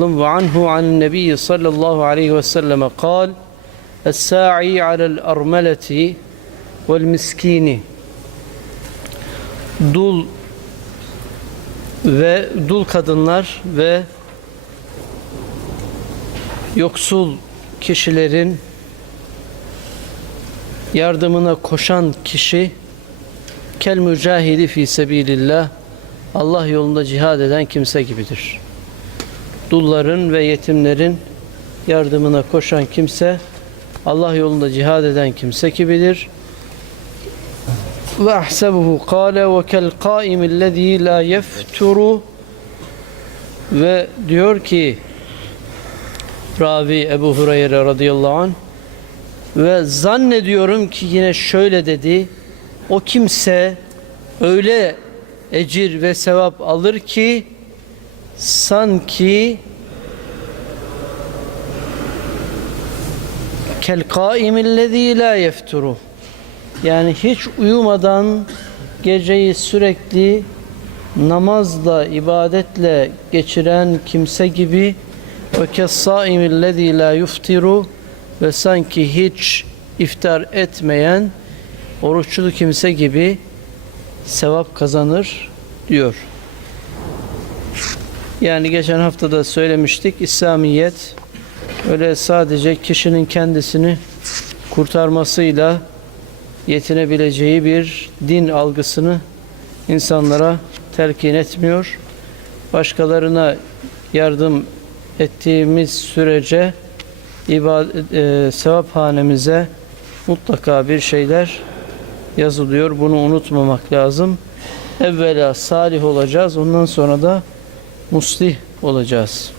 وعنه عن النبي صلى الله عليه وسلم قال الساعي على الأرملة والمسكين dul ve dul kadınlar ve yoksul kişilerin yardımına koşan kişi kel mücahidi fi sebilillah Allah yolunda cihad eden kimse gibidir. Dulların ve yetimlerin yardımına koşan kimse Allah yolunda cihad eden kimse gibidir. Ve ahsebuhu kâle ve kel kâimillezî lâ yefturu ve diyor ki Ravi Ebu Hureyre radıyallahu anh ve zannediyorum ki yine şöyle dedi o kimse öyle ecir ve sevap alır ki sanki kel kaimillezî la yefturu yani hiç uyumadan geceyi sürekli namazla, ibadetle geçiren kimse gibi ve kessaimillezî la yuftiru ve sanki hiç iftar etmeyen oruçlu kimse gibi sevap kazanır diyor. Yani geçen hafta da söylemiştik İslamiyet öyle sadece kişinin kendisini kurtarmasıyla yetinebileceği bir din algısını insanlara telkin etmiyor. Başkalarına yardım ettiğimiz sürece ibadet, sevap hanemize mutlaka bir şeyler yazılıyor. Bunu unutmamak lazım. Evvela salih olacağız. Ondan sonra da muslih olacağız.